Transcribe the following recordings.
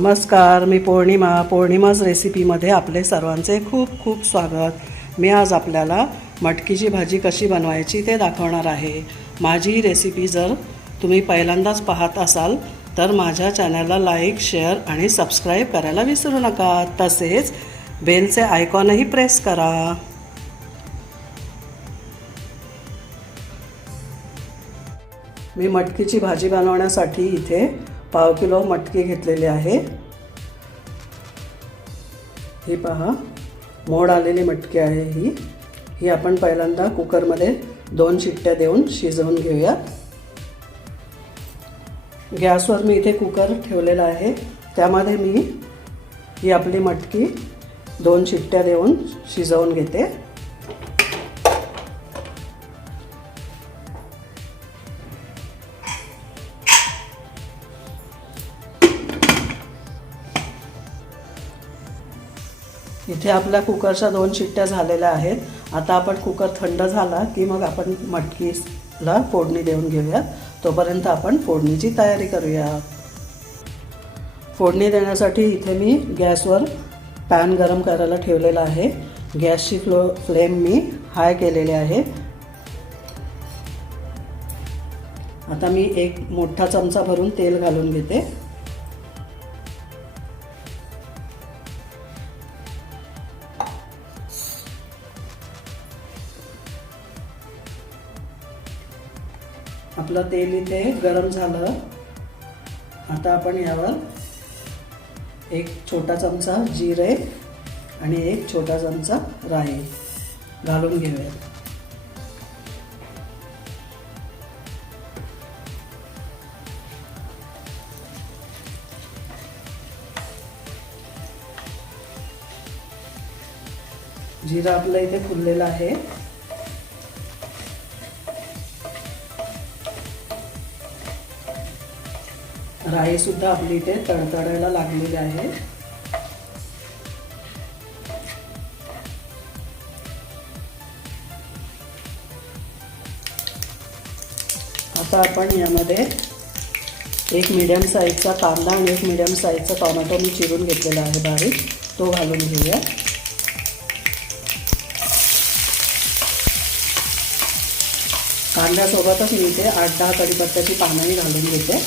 नमस्कार मी पौर्णिमा पौर्णिमाज रेसिपीमध्ये आपले सर्वांचे खूप खूप स्वागत. मी आज आपल्याला मटकीची भाजी कशी बनवायची ते दाखवणार आहे. माझी ही रेसिपी जर तुम्ही पहिल्यांदाच पाहत असाल तर माझ्या चॅनलला लाईक शेअर आणि सबस्क्राईब करायला विसरू नका. तसेच बेलचे आयकॉनही प्रेस करा. मी मटकीची भाजी बनवण्यासाठी इथे पाव किलो मटकी घेतलेली आहे. ही पहा. मोड आलेली मटकी आहे ही. ही आपण पहिल्यांदा कुकरमध्ये दोन शिट्ट्या देऊन शिजवून घेऊयात गॅसवर मी इथे कुकर ठेवलेला आहे. त्यामध्ये मी ही आपली मटकी दोन शिट्ट्या देऊन शिजवून घेते. इथे आपल्या कुकरच्या दोन शिट्ट्या झालेल्या आहेत. आता आपण कुकर थंड झाला की मग आपण मटकीला फोडणी देऊन घेऊयात तोपर्यंत आपण फोडणीची तयारी करूया. फोडणी देण्यासाठी इथे मी गॅसवर पॅन गरम करायला ठेवलेला आहे. गॅसची फ्लो फ्लेम मी हाय केलेली आहे. आता मी एक मोठा चमचा भरून तेल घालून घेते. आपलं तेल इथे गरम झालं. आता आपण यावर एक छोटा चमचा जिरे आणि एक छोटा चमचा राई घालून घेऊया जिरा आपलं इथे फुललेलं आहे. राई सुद्धा आपली इथे तडतडायला लागलेली आहे. आता आपण यामध्ये एक मीडियम साईजचा कांदा आणि एक मीडियम साईजचा टोमॅटो मी चिरून घेतलेला आहे बारीक. तो घालून घेऊया. कांद्यासोबतच मी इथे आठ दहा कडीपत्त्याची पानंही घालून घेते.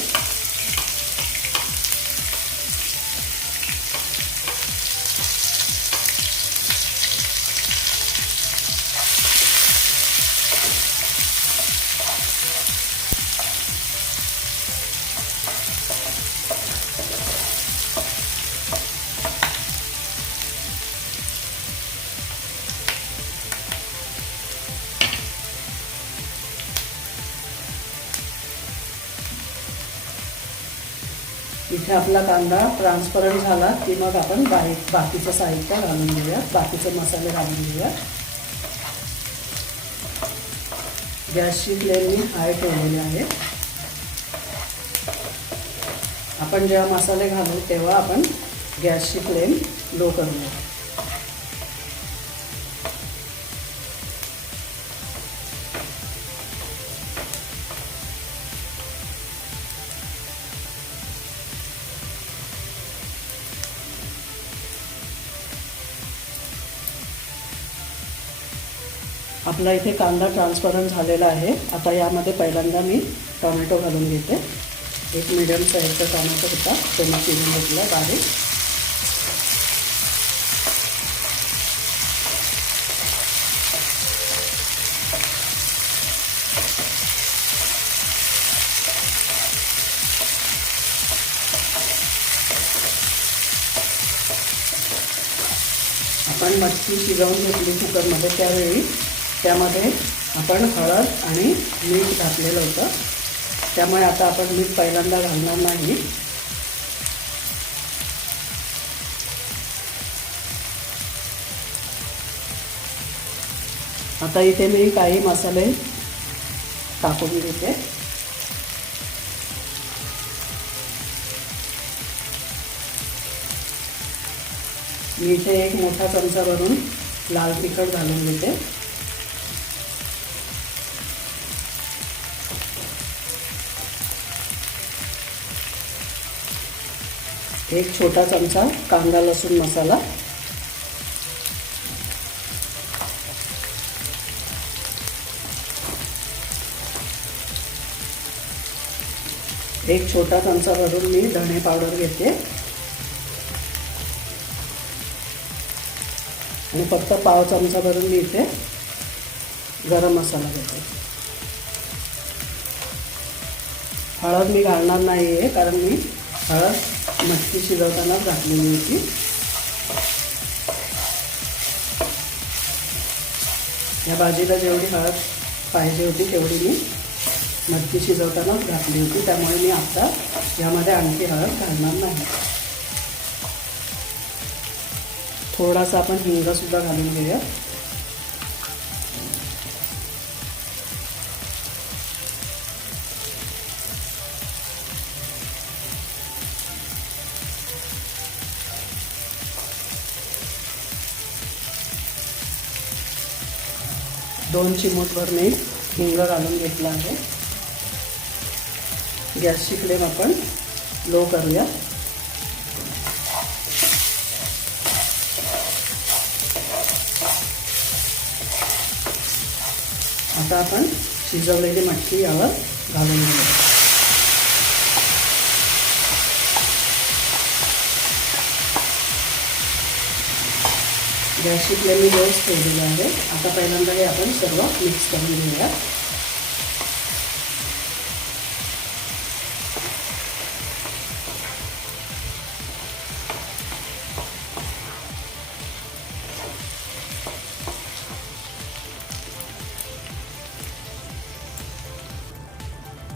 इथे आपला कांदा ट्रान्सपरंट झाला की मग आपण बाहेर बाकीचं साहित्य घालून घेऊया. बाकीचे मसाले घालून घेऊया. गॅसची फ्लेम मी हाय ठेवलेली आहे. आपण जेव्हा मसाले घालू तेव्हा आपण गॅसची फ्लेम लो करूया. आपला इथे कांदा ट्रान्सपरंट झालेला आहे. आता यामध्ये पहिल्यांदा मी टोमॅटो घालून घेते. एक मिडियम साईजचा टोमॅटो होता. तो मी चिरून घेतला बारीक. आपण मच्छी शिजवून घेतली कुकरमध्ये त्यावेळी. त्यामध्ये आपण हळद आणि मीठ घातलेलं होतं. त्यामुळे आता आपण मीठ पहिल्यांदा घालणार नाही. आता इथे मी काही मसाले टाकून घेते. मी इथे एक मोठा चमचा भरून लाल तिखट घालून घेते. एक छोटा चमचा कांदा लसूण मसाला. एक छोटा चमचा भरून मी धणे पावडर घेते. आणि फक्त पाव चमचा भरून मी इथे गरम मसाला घेते. हळद मी घालणार नाही आहे कारण मी हळद मटकी शिजवतानाच घातलेली होती. या भाजीला जेवढी हळद पाहिजे होती तेवढी मी मटकी शिजवतानाच घातली होती. त्यामुळे मी आता यामध्ये आणखी हळद घालणार नाही. थोडासा आपण हिंगासुद्धा घालून घेऊया. दोन चिमूटभर मी हिंग घालून घेतला आहे. गॅसची फ्लेम आपण लो करूया. आता आपण शिजवलेली मटकी यावर घालून घेऊया. गॅसची फ्लेम मी लोच ठेवलेला आहे. आता पहिल्यांदा हे आपण सर्व मिक्स करून घेऊया.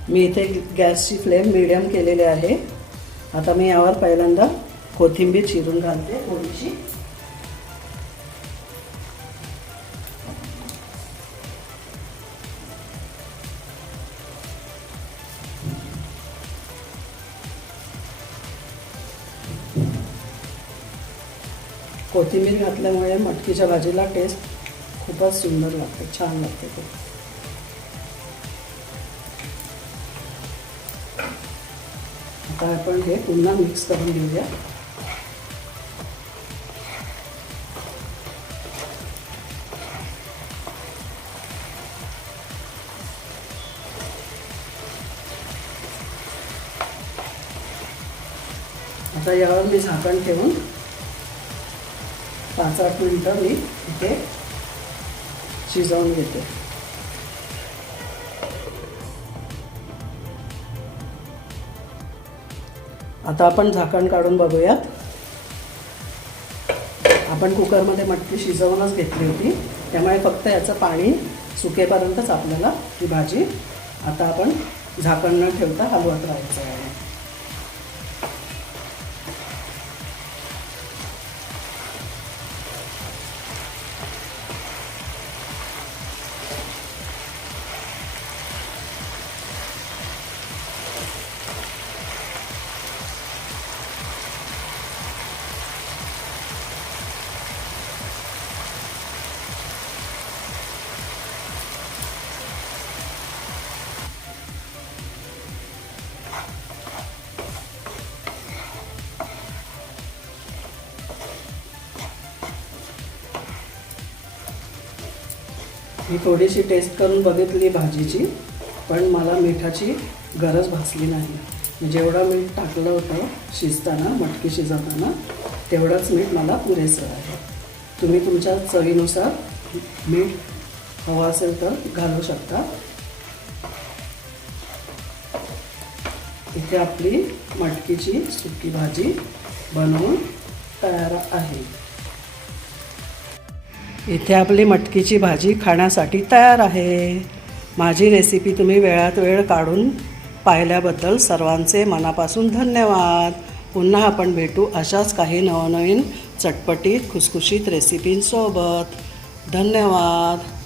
मी इथे गॅसची फ्लेम मिडियम केलेली आहे. आता मी यावर पहिल्यांदा कोथिंबीर चिरून घालते थोडीशी. कोथिंबीर घातल्यामुळे मटकीच्या भाजीला टेस्ट खूपच सुंदर लागते छान लागते ते. आता आपण हे पुन्हा मिक्स करून घेऊया. आता यावर मी झाकण ठेवून पाच आठ मिनटं मी इथे शिजवून घेते. आता आपण झाकण काढून बघूयात. आपण कुकरमध्ये मटकी शिजवूनच घेतली होती. त्यामुळे फक्त याचं पाणी सुकेपर्यंतच आपल्याला ही भाजी आता आपण झाकण न ठेवता हलवत राहायचं आहे. मी थोडीशी टेस्ट करून बघितली भाजीची पण मला मिठाची गरज भासली नाही. जेवढा मीठ टाकलं होतं शिजताना मटकी शिजवताना तेवढंच मीठ मला पुरेसं आहे. तुम्ही तुमच्या चवीनुसार मीठ हवं असेल तर घालू शकता. इथे आपली मटकीची सुकी भाजी बनवून तयार आहे. इथे आपली मटकीची भाजी खाण्यासाठी तयार आहे. माझी रेसिपी तुम्ही वेळात वेळ काढून पाहिल्याबद्दल सर्वांचे मनापासून धन्यवाद. पुन्हा आपण भेटू अशाच काही नवनवीन चटपटीत खुसखुशीत रेसिपींसोबत धन्यवाद.